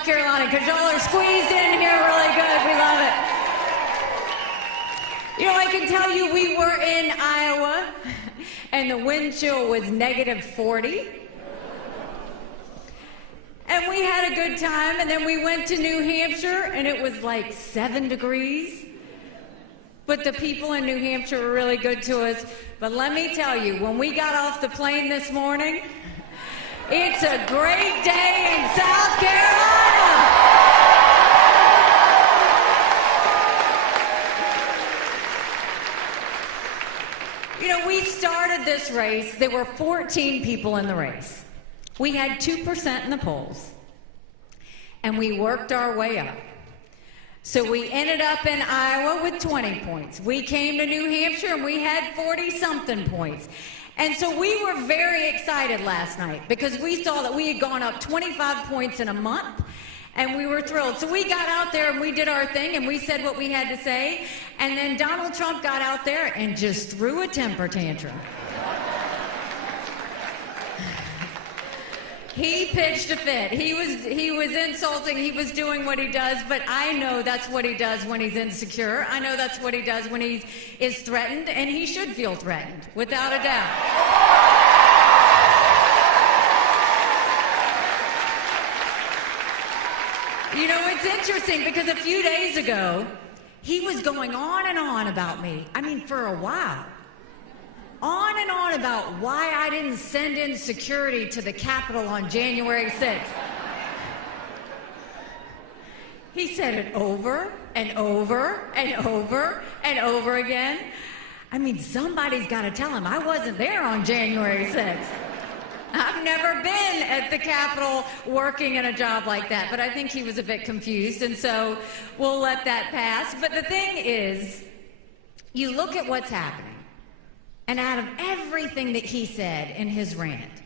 South Carolina, because y'all are squeezed in here really good. We love it. You know, I can tell you we were in Iowa, and the wind chill was -40. And we had a good time, and then we went to New Hampshire, and it was like 7 degrees. But the people in New Hampshire were really good to us. But let me tell you, when we got off the plane this morning, it's a great day in South Carolina. You know, we started this race. There were 14 people in the race. We had 2% in the polls, and we worked our way up. So we ended up in Iowa with 20 points. We came to New Hampshire, and we had 40-something points. And so we were very excited last night because we saw that we had gone up 25 points in a month, and we were thrilled. So we got out there, and we did our thing, and we said what we had to say, and then Donald Trump got out there and just threw a temper tantrum. He pitched a fit. He was insulting. He was doing what he does, but I know that's what he does when he's insecure. I know that's what he does when he is threatened, and he should feel threatened, without a doubt. You know, it's interesting because a few days ago, he was going on and on about me. I mean, for a while. On and on about why I didn't send in security to the Capitol on January 6th. He said it over and over and over and over again. I mean, somebody's got to tell him I wasn't there on January 6th. I've never been at the Capitol working in a job like that, but I think he was a bit confused, and so we'll let that pass. But the thing is, you look at what's happening. And out of everything that he said in his rant,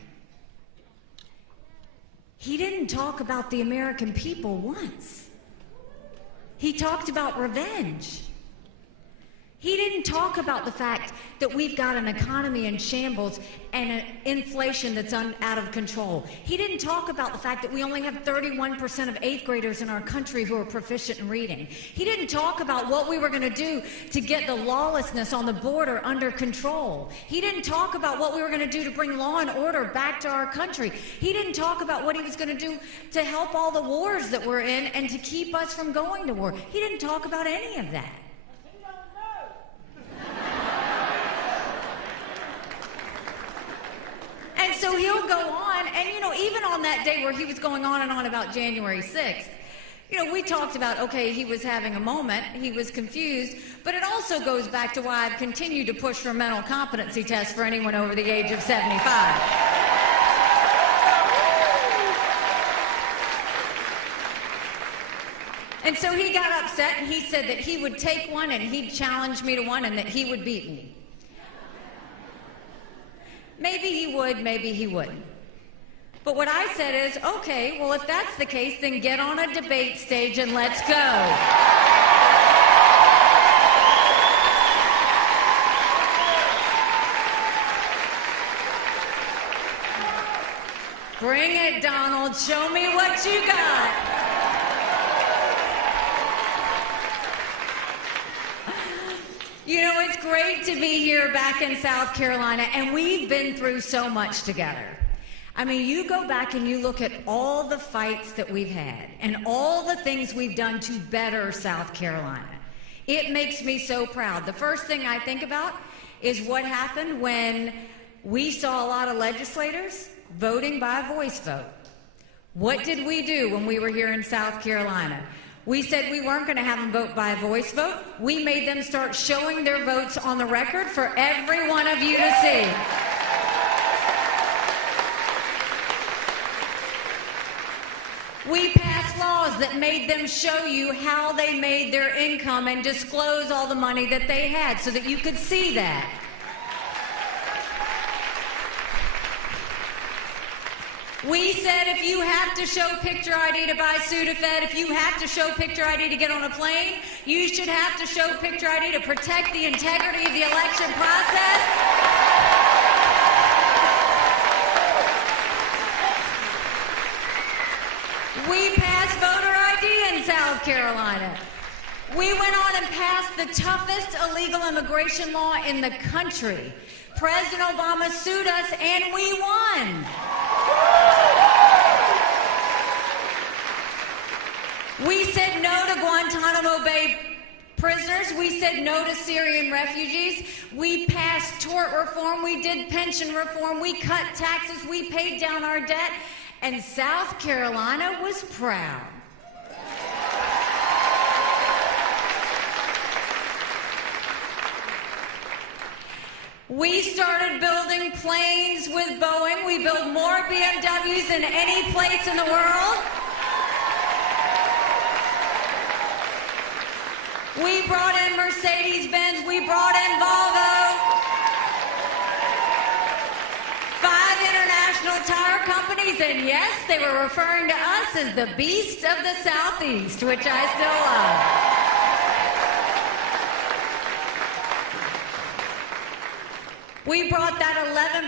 he didn't talk about the American people once. He talked about revenge. He didn't talk about the fact that we've got an economy in shambles and an inflation that's out of control. He didn't talk about the fact that we only have 31% of 8th graders in our country who are proficient in reading. He didn't talk about what we were going to do to get the lawlessness on the border under control. He didn't talk about what we were going to do to bring law and order back to our country. He didn't talk about what he was going to do to help all the wars that we're in and to keep us from going to war. He didn't talk about any of that. And so he'll go on, and you know, even on that day where he was going on and on about January 6th, you know, we talked about, okay, he was having a moment, he was confused, but it also goes back to why I've continued to push for mental competency tests for anyone over the age of 75. And so he got upset, and he said that he would take one, and he'd challenge me to one, and that he would beat me. Maybe he would, maybe he wouldn't. But what I said is, okay, well, if that's the case, then get on a debate stage and let's go. Bring it, Donald. Show me what you got. You know, it's great to be here back in South Carolina, and we've been through so much together. I mean, you go back and you look at all the fights that we've had and all the things we've done to better South Carolina. It makes me so proud. The first thing I think about is what happened when we saw a lot of legislators voting by voice vote. What did we do when we were here in South Carolina? We said we weren't going to have them vote by voice vote. We made them start showing their votes on the record for every one of you to see. We passed laws that made them show you how they made their income and disclose all the money that they had so that you could see that. We said if you have to show picture ID to buy Sudafed, if you have to show picture ID to get on a plane, you should have to show picture ID to protect the integrity of the election process. We passed voting Carolina. We went on and passed the toughest illegal immigration law in the country. President Obama sued us and we won. We said no to Guantanamo Bay prisoners. We said no to Syrian refugees. We passed tort reform. We did pension reform. We cut taxes. We paid down our debt. And South Carolina was proud. We started building planes with Boeing. We built more BMWs than any place in the world. We brought in Mercedes-Benz. We brought in Volvo. 5 international tire companies, and yes, they were referring to us as the beast of the Southeast, which I still love. We brought that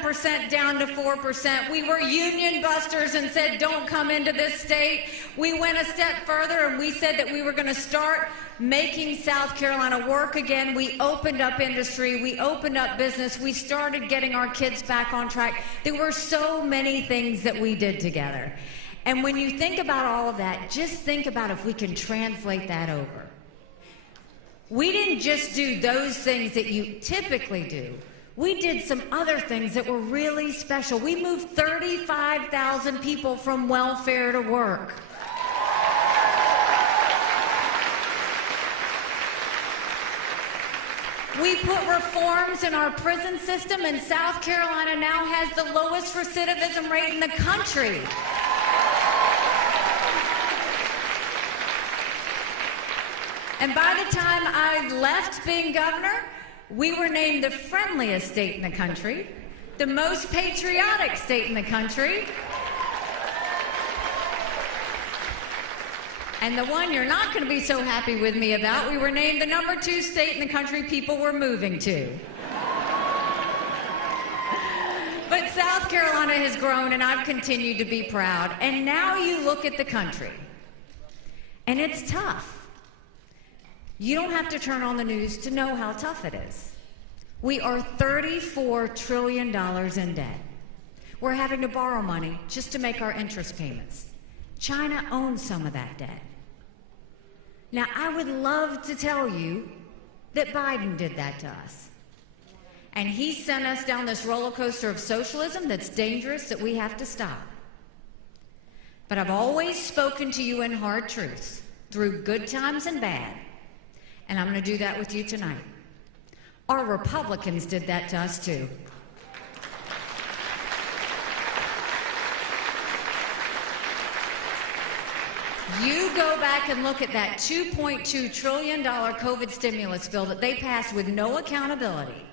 11% down to 4%. We were union busters and said, don't come into this state. We went a step further and we said that we were going to start making South Carolina work again. We opened up industry. We opened up business. We started getting our kids back on track. There were so many things that we did together. And when you think about all of that, just think about if we can translate that over. We didn't just do those things that you typically do. We did some other things that were really special. We moved 35,000 people from welfare to work. We put reforms in our prison system, and South Carolina now has the lowest recidivism rate in the country. And by the time I left being governor, we were named the friendliest state in the country, the most patriotic state in the country, and the one you're not going to be so happy with me about, we were named the #2 state in the country people were moving to. But South Carolina has grown, and I've continued to be proud. And now you look at the country, and it's tough. You don't have to turn on the news to know how tough it is. We are $34 trillion in debt. We're having to borrow money just to make our interest payments. China owns some of that debt. Now, I would love to tell you that Biden did that to us. And he sent us down this roller coaster of socialism that's dangerous, that we have to stop. But I've always spoken to you in hard truths, through good times and bad. And I'm going to do that with you tonight. Our Republicans did that to us too. You go back and look at that $2.2 trillion COVID stimulus bill that they passed with no accountability.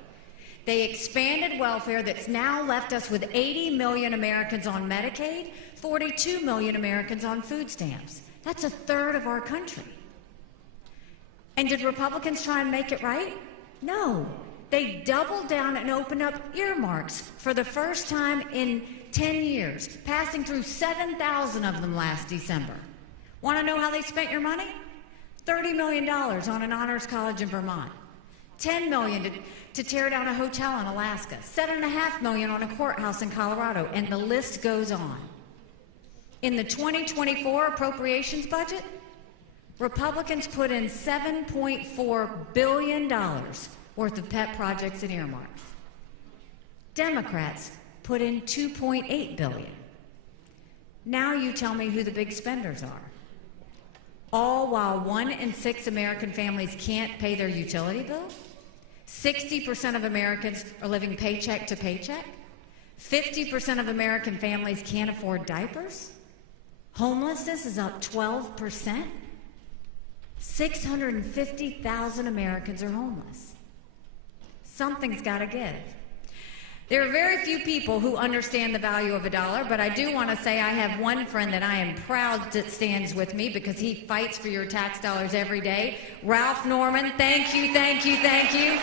They expanded welfare that's now left us with 80 million Americans on Medicaid, 42 million Americans on food stamps. That's a third of our country. And did Republicans try and make it right? No. They doubled down and opened up earmarks for the first time in 10 years, passing through 7,000 of them last December. Want to know how they spent your money? $30 million on an honors college in Vermont, $10 million to tear down a hotel in Alaska, $7.5 million on a courthouse in Colorado, and the list goes on. In the 2024 appropriations budget, Republicans put in $7.4 billion worth of pet projects and earmarks. Democrats put in $2.8 billion. Now you tell me who the big spenders are. All while 1 in 6 American families can't pay their utility bill. 60% of Americans are living paycheck to paycheck. 50% of American families can't afford diapers. Homelessness is up 12%. 650,000 Americans are homeless. Something's got to give. There are very few people who understand the value of a dollar, but I do want to say I have one friend that I am proud that stands with me because he fights for your tax dollars every day. Ralph Norman, thank you, thank you, thank you.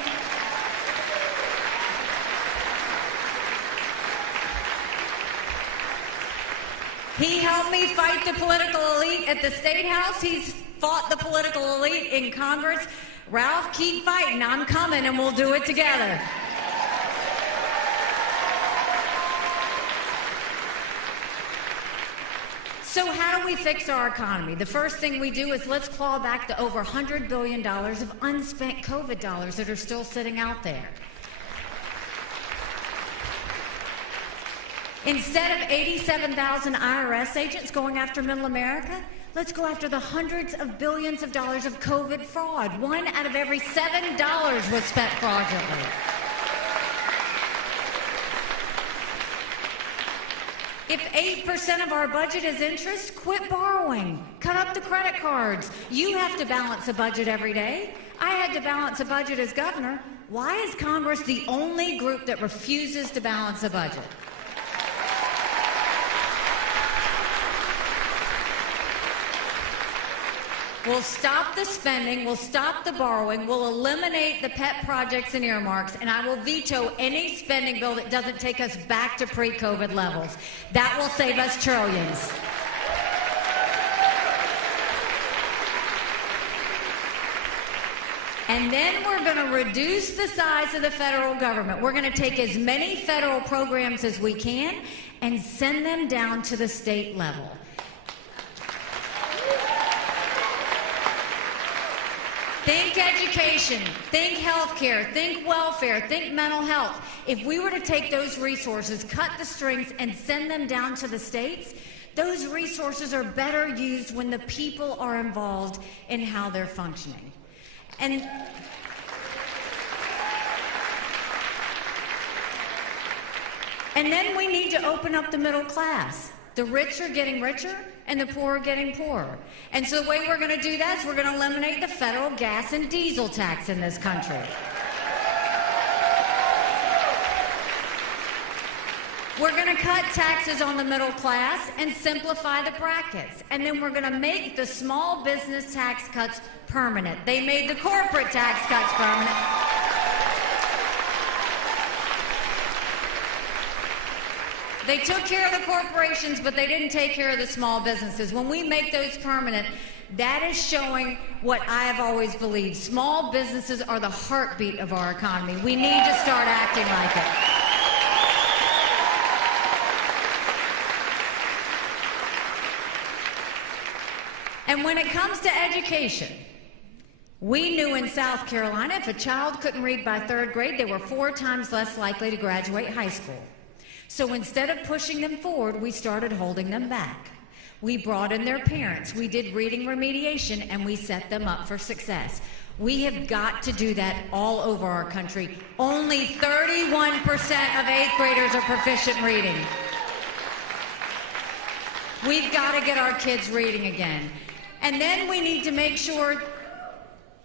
He helped me fight the political elite at the State House. He's fought the political elite in Congress. Ralph, keep fighting. I'm coming, and we'll do it together. So how do we fix our economy? The first thing we do is let's claw back the over $100 billion of unspent COVID dollars that are still sitting out there. Instead of 87,000 IRS agents going after middle America, let's go after the hundreds of billions of dollars of COVID fraud. 1 out of every $7 was spent fraudulently. If 8% of our budget is interest, quit borrowing. Cut up the credit cards. You have to balance a budget every day. I had to balance a budget as governor. Why is Congress the only group that refuses to balance a budget? We'll stop the spending, we'll stop the borrowing, we'll eliminate the pet projects and earmarks, and I will veto any spending bill that doesn't take us back to pre-COVID levels. That will save us trillions. And then we're going to reduce the size of the federal government. We're going to take as many federal programs as we can and send them down to the state level. Think education, think healthcare, think welfare, think mental health. If we were to take those resources, cut the strings, and send them down to the states, those resources are better used when the people are involved in how they're functioning. And then we need to open up the middle class. The rich are getting richer, and the poor are getting poorer. And so the way we're going to do that is we're going to eliminate the federal gas and diesel tax in this country. We're going to cut taxes on the middle class and simplify the brackets. And then we're going to make the small business tax cuts permanent. They made the corporate tax cuts permanent. They took care of the corporations, but they didn't take care of the small businesses. When we make those permanent, that is showing what I have always believed. Small businesses are the heartbeat of our economy. We need to start acting like it. And when it comes to education, we knew in South Carolina if a child couldn't read by 3rd grade, they were 4 times less likely to graduate high school. So instead of pushing them forward, we started holding them back. We brought in their parents, we did reading remediation, and we set them up for success. We have got to do that all over our country. Only 31% of 8th graders are proficient reading. We've got to get our kids reading again. And then we need to make sure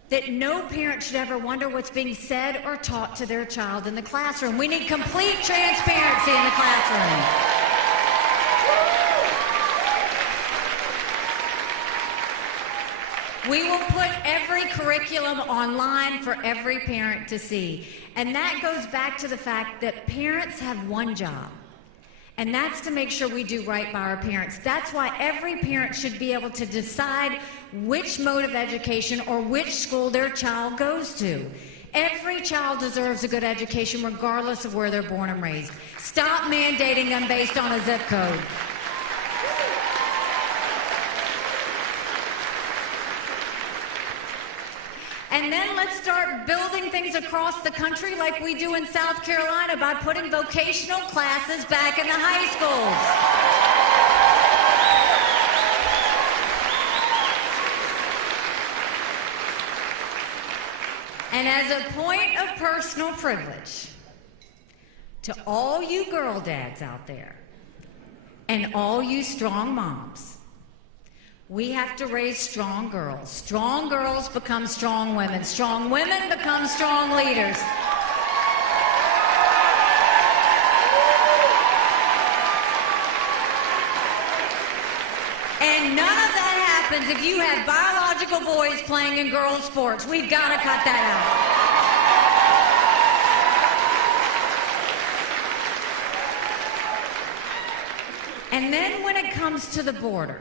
that no parent should ever wonder what's being said or taught to their child in the classroom. We need complete transparency in the classroom. We will put every curriculum online for every parent to see. And that goes back to the fact that parents have one job, and that's to make sure we do right by our parents. That's why every parent should be able to decide which mode of education or which school their child goes to. Every child deserves a good education regardless of where they're born and raised. Stop mandating them based on a zip code. And then let's start building things across the country like we do in South Carolina by putting vocational classes back in the high schools. And as a point of personal privilege, to all you girl dads out there and all you strong moms, we have to raise strong girls. Strong girls become strong women. Strong women become strong leaders. And none of that happens if you have biological boys playing in girls' sports. We've got to cut that out. And then when it comes to the border,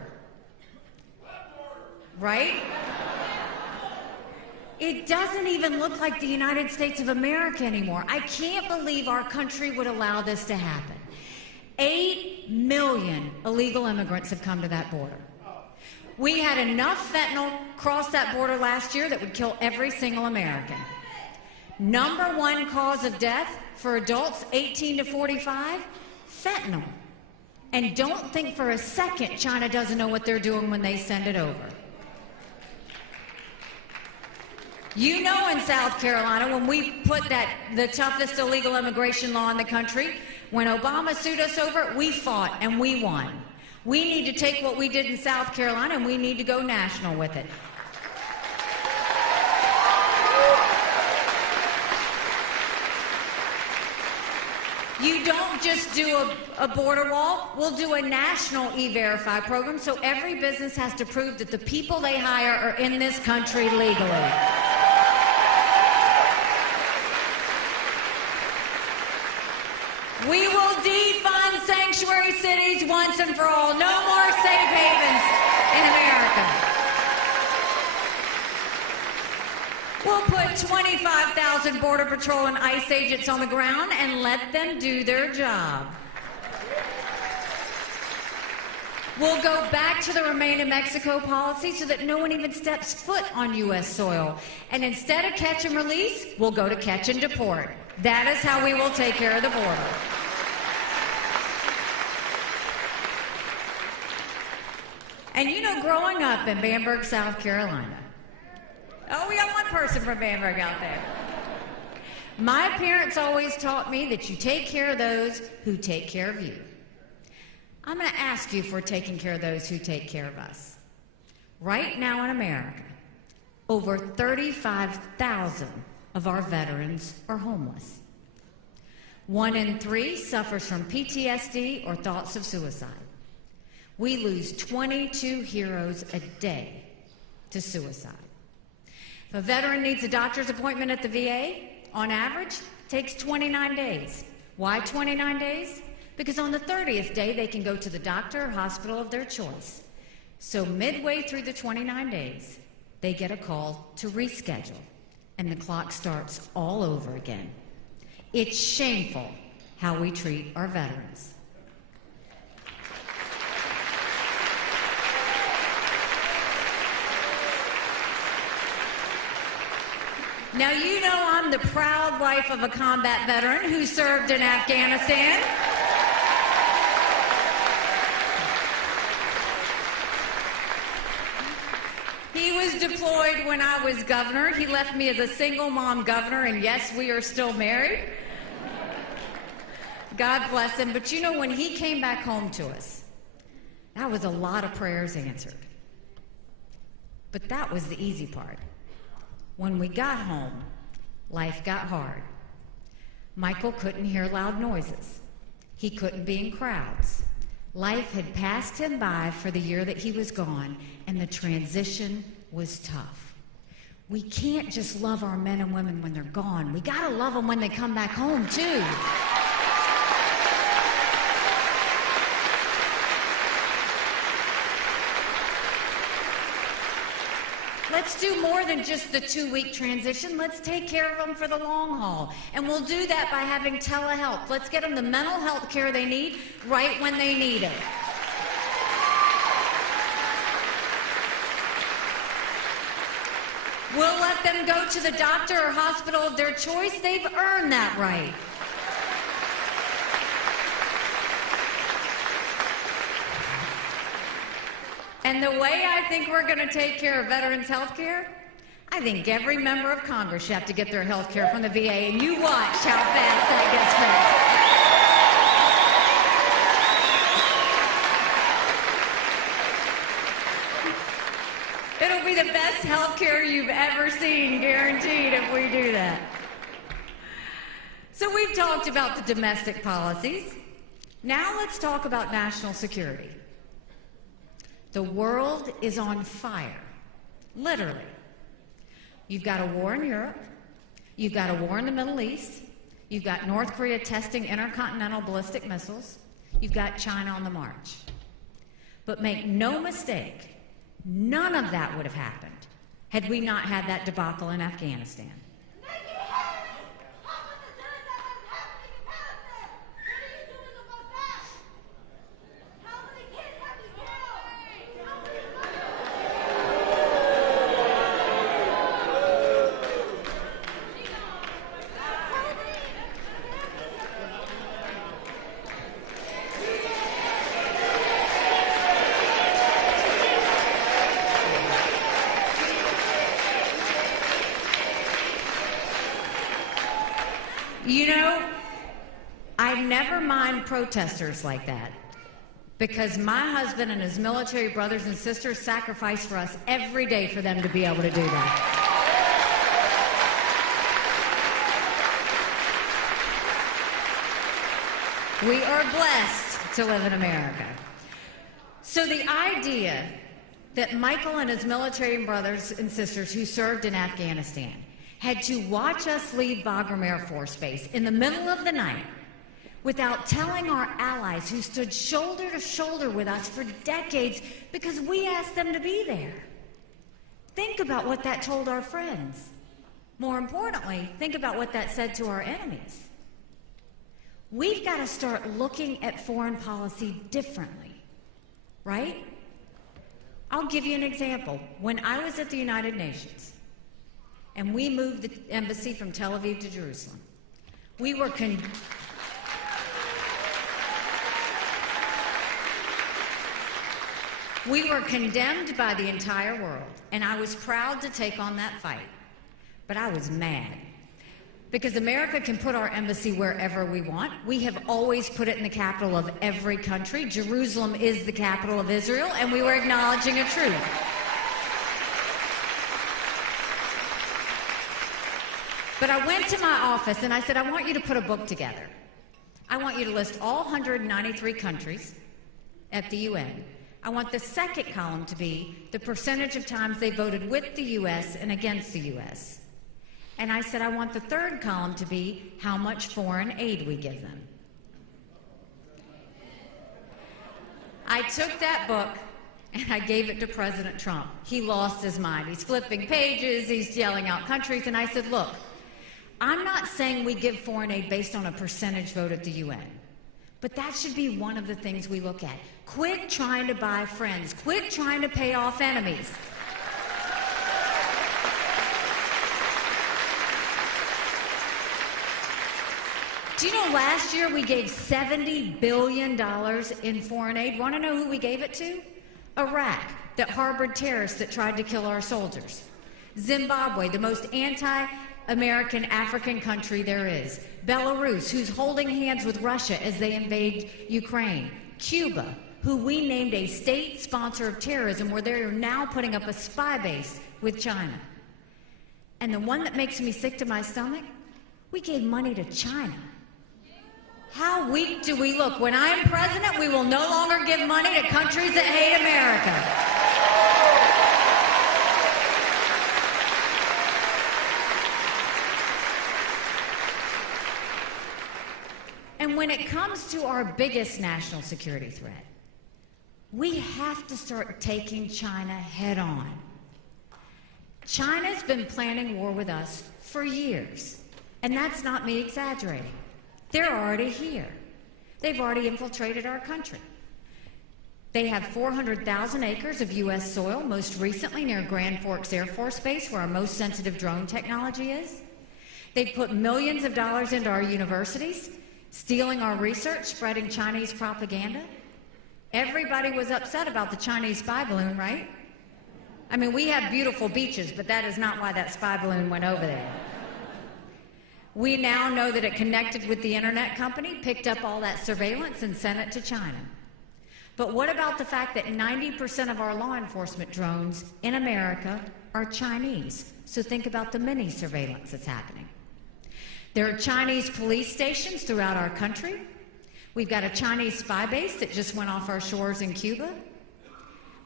right? It doesn't even look like the United States of America anymore. I can't believe our country would allow this to happen. 8 million illegal immigrants have come to that border. We had enough fentanyl cross that border last year that would kill every single American. Number one cause of death for adults 18 to 45, fentanyl. And don't think for a second China doesn't know what they're doing when they send it over. You know, in South Carolina, when we put the toughest illegal immigration law in the country, when Obama sued us over it, we fought and we won. We need to take what we did in South Carolina and we need to go national with it. You don't just do a border wall. We'll do a national E-Verify program so every business has to prove that the people they hire are in this country legally. We will defund sanctuary cities once and for all. No more safe havens in America. We'll put 25,000 Border Patrol and ICE agents on the ground and let them do their job. We'll go back to the Remain in Mexico policy so that no one even steps foot on U.S. soil. And instead of catch and release, we'll go to catch and deport. That is how we will take care of the border. And you know, growing up in Bamberg, South Carolina, oh, we got one person from Bamberg out there. My parents always taught me that you take care of those who take care of you. I'm going to ask you if we're taking care of those who take care of us. Right now in America, over 35,000 of our veterans are homeless. 1 in 3 suffers from PTSD or thoughts of suicide. We lose 22 heroes a day to suicide. If a veteran needs a doctor's appointment at the VA, on average, it takes 29 days. Why 29 days? Because on the 30th day, they can go to the doctor or hospital of their choice. So midway through the 29 days, they get a call to reschedule, and the clock starts all over again. It's shameful how we treat our veterans. Now, you know I'm the proud wife of a combat veteran who served in Afghanistan. He was deployed when I was governor. He left me as a single mom governor, and yes, we are still married. God bless him. But you know, when he came back home to us, that was a lot of prayers answered. But that was the easy part. When we got home, life got hard. Michael couldn't hear loud noises. He couldn't be in crowds. Life had passed him by for the year that he was gone, and the transition was tough. We can't just love our men and women when they're gone. We gotta love them when they come back home, too. Let's do more than just the 2-week transition. Let's take care of them for the long haul. And we'll do that by having telehealth. Let's get them the mental health care they need right when they need it. We'll let them go to the doctor or hospital of their choice. They've earned that right. And the way I think we're going to take care of veterans' health care, I think every member of Congress should have to get their health care from the VA, and you watch how fast that gets fixed. It'll be the best health care you've ever seen, guaranteed, if we do that. So we've talked about the domestic policies. Now let's talk about national security. The world is on fire, literally. You've got a war in Europe. You've got a war in the Middle East. You've got North Korea testing intercontinental ballistic missiles. You've got China on the march. But make no mistake, none of that would have happened had we not had that debacle in Afghanistan. Nikki Haley, how about the genocide that's happening in Palestine? What are you doing about that? How many kids have you killed? How many You know, I never mind protesters like that, because my husband and his military brothers and sisters sacrifice for us every day for them to be able to do that. We are blessed to live in America. So the idea that Michael and his military brothers and sisters who served in Afghanistan had to watch us leave Bagram Air Force Base in the middle of the night without telling our allies who stood shoulder to shoulder with us for decades because we asked them to be there. Think about what that told our friends. More importantly, think about what that said to our enemies. We've got to start looking at foreign policy differently, right? I'll give you an example. When I was at the United Nations, and we moved the embassy from Tel Aviv to Jerusalem, we were condemned by the entire world, and I was proud to take on that fight. But I was mad, because America can put our embassy wherever we want. We have always put it in the capital of every country. Jerusalem is the capital of Israel, and we were acknowledging a truth. But I went to my office and I said, I want you to put a book together. I want you to list all 193 countries at the UN. I want the second column to be the percentage of times they voted with the U.S. and against the U.S. And I said, I want the third column to be how much foreign aid we give them. I took that book and I gave it to President Trump. He lost his mind. He's flipping pages, he's yelling out countries, and I said, look, I'm not saying we give foreign aid based on a percentage vote at the UN, but that should be one of the things we look at. Quit trying to buy friends. Quit trying to pay off enemies. Do you know last year we gave $70 billion in foreign aid? Want to know who we gave it to? Iraq, that harbored terrorists that tried to kill our soldiers. Zimbabwe, the most anti-American African country there is. Belarus, who's holding hands with Russia as they invade Ukraine. Cuba, who we named a state sponsor of terrorism, where they are now putting up a spy base with China. And the one that makes me sick to my stomach, we gave money to China. How weak do we look? When I'm president, we will no longer give money to countries that hate America. And when it comes to our biggest national security threat, we have to start taking China head on. China's been planning war with us for years, and that's not me exaggerating. They're already here. They've already infiltrated our country. They have 400,000 acres of U.S. soil, most recently near Grand Forks Air Force Base, where our most sensitive drone technology is. They've put millions of dollars into our universities, stealing our research, spreading Chinese propaganda. Everybody was upset about the Chinese spy balloon, right? I mean, we have beautiful beaches, but that is not why that spy balloon went over there. We now know that it connected with the internet company, picked up all that surveillance, and sent it to China. But what about the fact that 90% of our law enforcement drones in America are Chinese? So think about the mini surveillance that's happening. There are Chinese police stations throughout our country. We've got a Chinese spy base that just went off our shores in Cuba.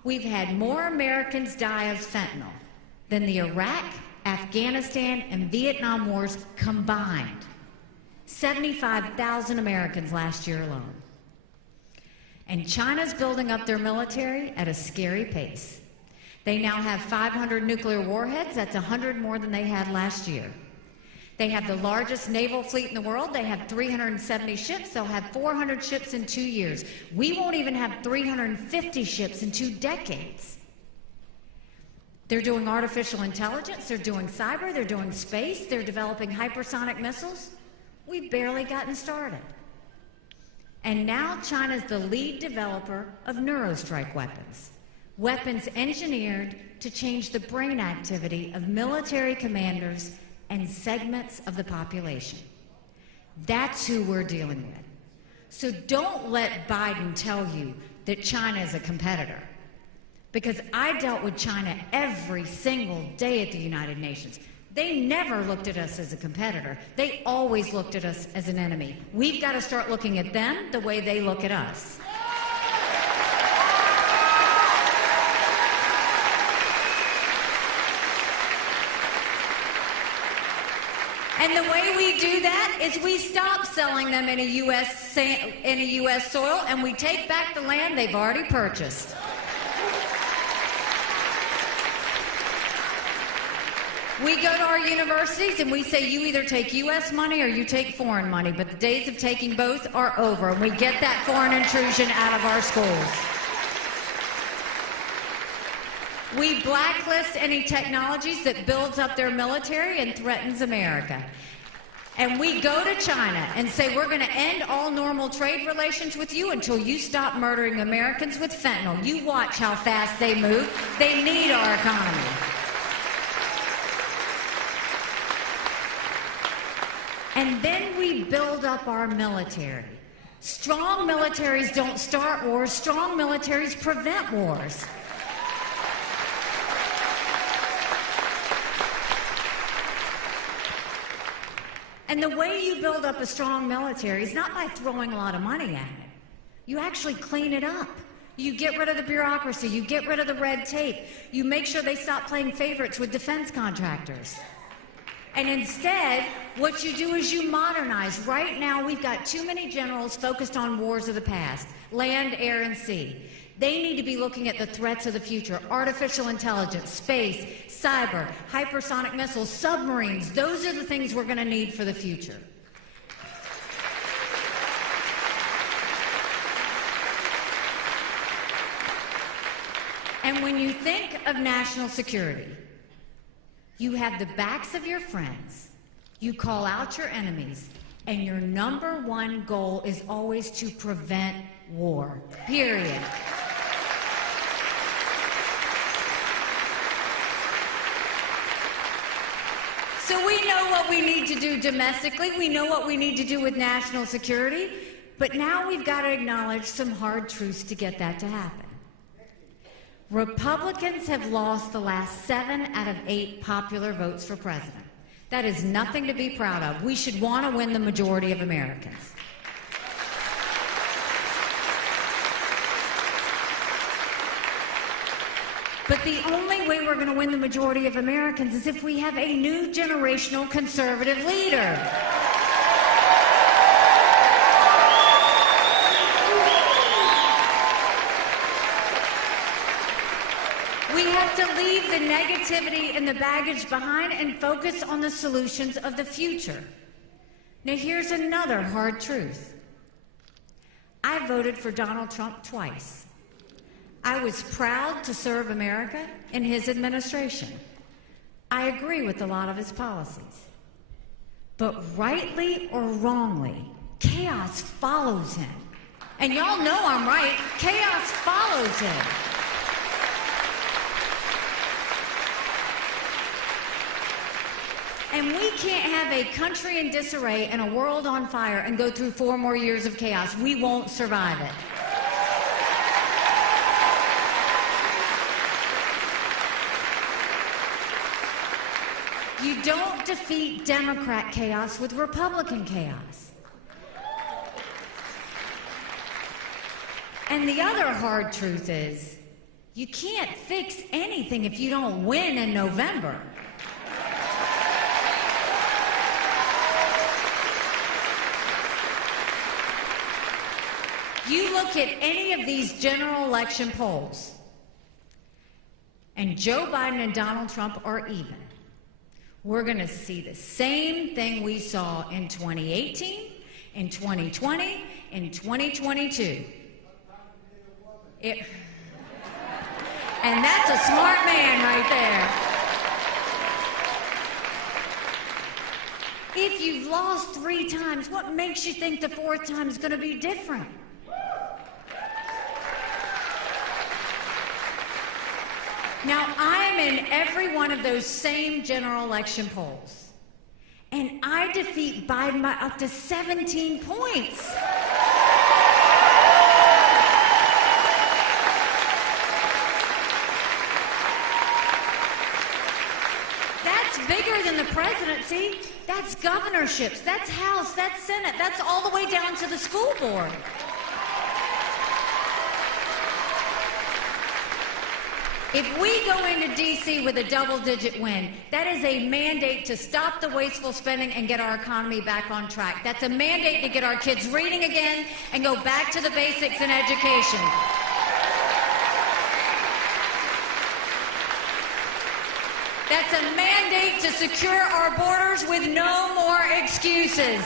We've had more Americans die of fentanyl than the Iraq, Afghanistan, and Vietnam wars combined. 75,000 Americans last year alone. And China's building up their military at a scary pace. They now have 500 nuclear warheads. That's 100 more than they had last year. They have the largest naval fleet in the world. They have 370 ships. They'll have 400 ships in 2 years. We won't even have 350 ships in 2 decades. They're doing artificial intelligence. They're doing cyber. They're doing space. They're developing hypersonic missiles. We've barely gotten started. And now China's the lead developer of neurostrike weapons. Weapons engineered to change the brain activity of military commanders and segments of the population. That's who we're dealing with. So don't let Biden tell you that China is a competitor. Because I dealt with China every single day at the United Nations. They never looked at us as a competitor. They always looked at us as an enemy. We've got to start looking at them the way they look at us. And the way we do that is we stop selling them in a U.S. soil, and we take back the land they've already purchased. We go to our universities and we say, you either take U.S. money or you take foreign money, but the days of taking both are over, and we get that foreign intrusion out of our schools. We blacklist any technologies that builds up their military and threatens America. And we go to China and say, we're going to end all normal trade relations with you until you stop murdering Americans with fentanyl. You watch how fast they move. They need our economy. And then we build up our military. Strong militaries don't start wars. Strong militaries prevent wars. And the way you build up a strong military is not by throwing a lot of money at it. You actually clean it up. You get rid of the bureaucracy. You get rid of the red tape. You make sure they stop playing favorites with defense contractors. And instead, what you do is you modernize. Right now, we've got too many generals focused on wars of the past, land, air, and sea. They need to be looking at the threats of the future: artificial intelligence, space, cyber, hypersonic missiles, submarines. Those are the things we're going to need for the future. And when you think of national security, you have the backs of your friends, you call out your enemies, and your number one goal is always to prevent war, period. So we know what we need to do domestically, we know what we need to do with national security, but now we've got to acknowledge some hard truths to get that to happen. Republicans have lost the last 7 out of 8 popular votes for president. That is nothing to be proud of. We should want to win the majority of Americans. But the only way we're going to win the majority of Americans is if we have a new generational conservative leader. We have to leave the negativity and the baggage behind and focus on the solutions of the future. Now, here's another hard truth. I voted for Donald Trump twice. I was proud to serve America in his administration. I agree with a lot of his policies. But rightly or wrongly, chaos follows him. And y'all know I'm right. Chaos follows him. And we can't have a country in disarray and a world on fire and go through 4 more years of chaos. We won't survive it. You don't defeat Democrat chaos with Republican chaos. And the other hard truth is, you can't fix anything if you don't win in November. You look at any of these general election polls, and Joe Biden and Donald Trump are even, we're going to see the same thing we saw in 2018, in 2020, in 2022. And that's a smart man right there. If you've lost 3 times, what makes you think the 4th time is going to be different? Now, I'm in every one of those same general election polls, and I defeat Biden by up to 17 points. That's bigger than the presidency. That's governorships, that's House, that's Senate, that's all the way down to the school board. If we go into D.C. with a double-digit win, that is a mandate to stop the wasteful spending and get our economy back on track. That's a mandate to get our kids reading again and go back to the basics in education. That's a mandate to secure our borders with no more excuses.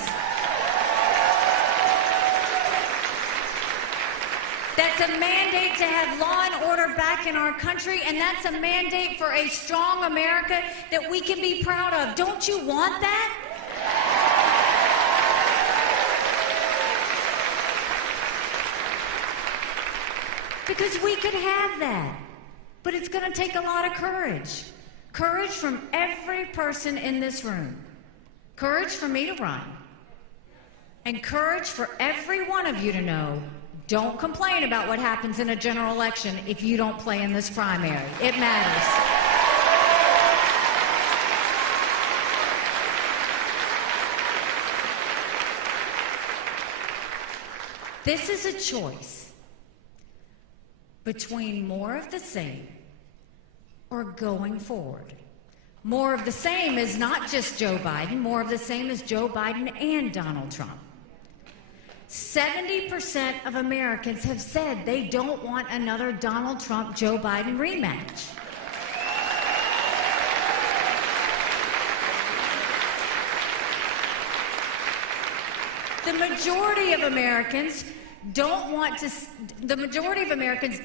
That's a mandate to have law and order back in our country, and that's a mandate for a strong America that we can be proud of. Don't you want that? Because we could have that, but it's going to take a lot of courage. Courage from every person in this room. Courage for me to run. And courage for every one of you to know, don't complain about what happens in a general election if you don't play in this primary. It matters. This is a choice between more of the same or going forward. More of the same is not just Joe Biden. More of the same is Joe Biden and Donald Trump. 70% of Americans have said they don't want another Donald Trump-Joe Biden rematch. The majority of Americans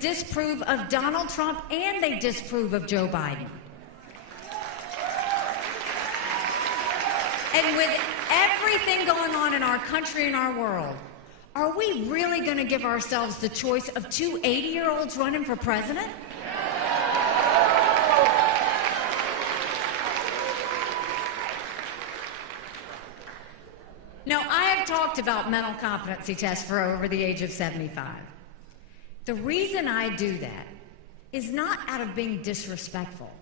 disapprove of Donald Trump and they disapprove of Joe Biden. And with everything going on in our country and our world, are we really going to give ourselves the choice of 2 80-year-olds running for president? Now, I have talked about mental competency tests for over the age of 75. The reason I do that is not out of being disrespectful.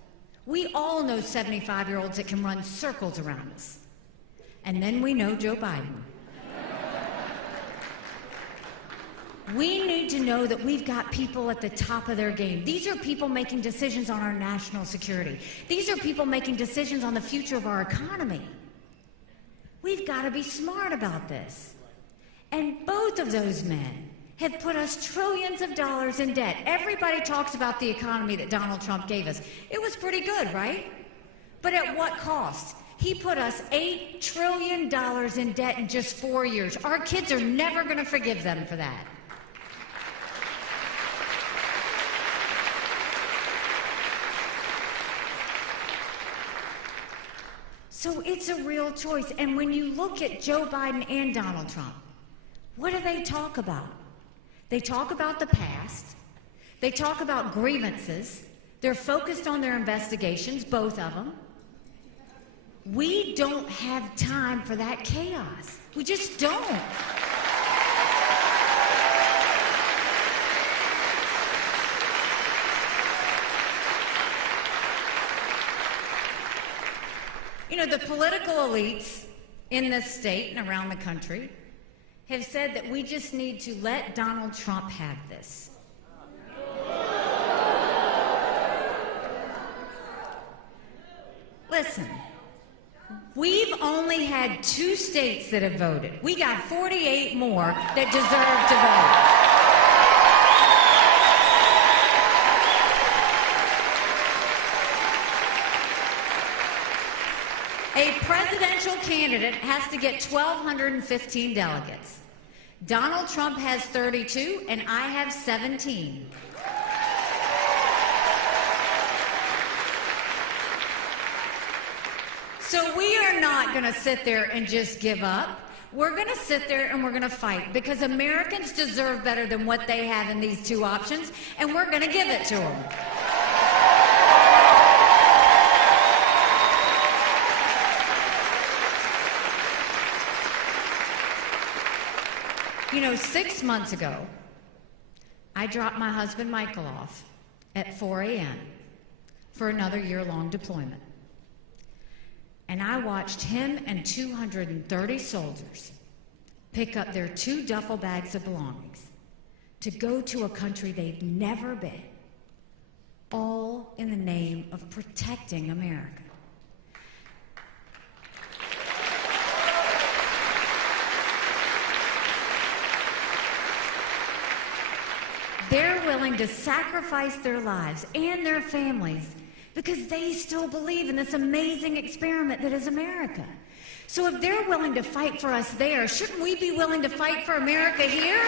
We all know 75-year-olds that can run circles around us. And then we know Joe Biden. We need to know that we've got people at the top of their game. These are people making decisions on our national security. These are people making decisions on the future of our economy. We've got to be smart about this. And both of those men have put us trillions of dollars in debt. Everybody talks about the economy that Donald Trump gave us. It was pretty good, right? But at what cost? He put us $8 trillion in debt in just 4 years. Our kids are never going to forgive them for that. So it's a real choice. And when you look at Joe Biden and Donald Trump, what do they talk about? They talk about the past. They talk about grievances. They're focused on their investigations, both of them. We don't have time for that chaos. We just don't. You know, the political elites in this state and around the country have said that we just need to let Donald Trump have this. Listen, we've only had 2 states that have voted. We got 48 more that deserve to vote. presidential candidate has to get 1,215 delegates. Donald Trump has 32, and I have 17. So we are not going to sit there and just give up. We're going to sit there and we're going to fight, because Americans deserve better than what they have in these two options, and we're going to give it to them. You know, 6 months ago, I dropped my husband Michael off at 4 a.m. for another year-long deployment. And I watched him and 230 soldiers pick up their 2 duffel bags of belongings to go to a country they'd never been, all in the name of protecting America. They're willing to sacrifice their lives and their families because they still believe in this amazing experiment that is America. So if they're willing to fight for us there, shouldn't we be willing to fight for America here?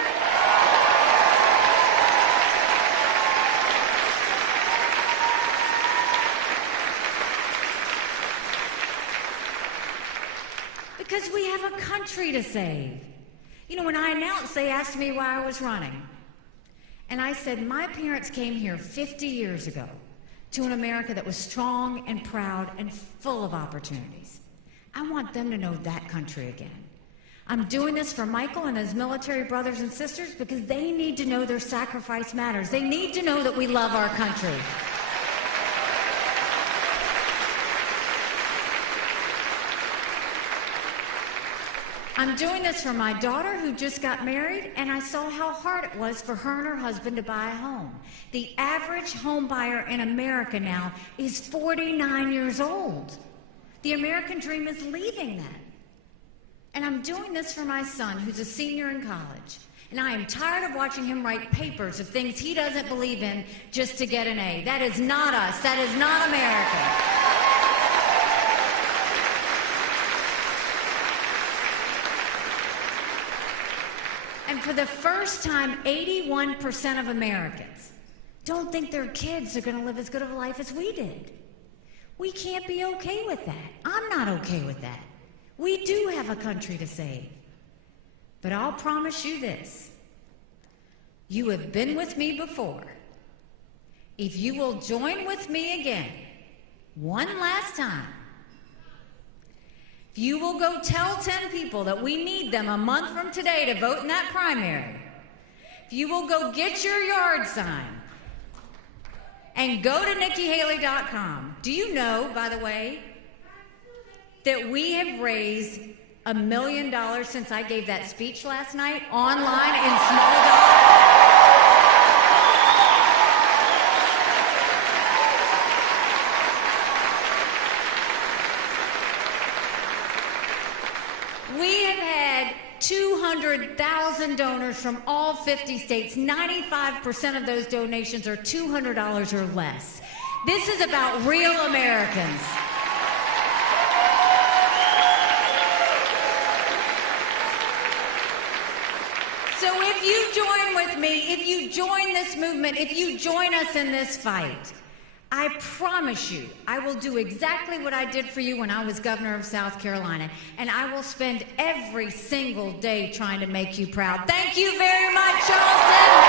Because we have a country to save. You know, when I announced, they asked me why I was running. And I said, my parents came here 50 years ago to an America that was strong and proud and full of opportunities. I want them to know that country again. I'm doing this for Michael and his military brothers and sisters because they need to know their sacrifice matters. They need to know that we love our country. I'm doing this for my daughter who just got married, and I saw how hard it was for her and her husband to buy a home. The average home buyer in America now is 49 years old. The American dream is leaving that. And I'm doing this for my son who's a senior in college. And I am tired of watching him write papers of things he doesn't believe in just to get an A. That is not us. That is not America. And for the first time, 81% of Americans don't think their kids are going to live as good of a life as we did. We can't be okay with that. I'm not okay with that. We do have a country to save. But I'll promise you this. You have been with me before. If you will join with me again, one last time, if you will go tell 10 people that we need them a month from today to vote in that primary, if you will go get your yard sign and go to NikkiHaley.com, do you know, by the way, that we have raised $1 million since I gave that speech last night online in small dollars? We have had 200,000 donors from all 50 states. 95% of those donations are $200 or less. This is about real Americans. So if you join with me, if you join this movement, if you join us in this fight, I promise you, I will do exactly what I did for you when I was governor of South Carolina, and I will spend every single day trying to make you proud. Thank you very much, Charleston.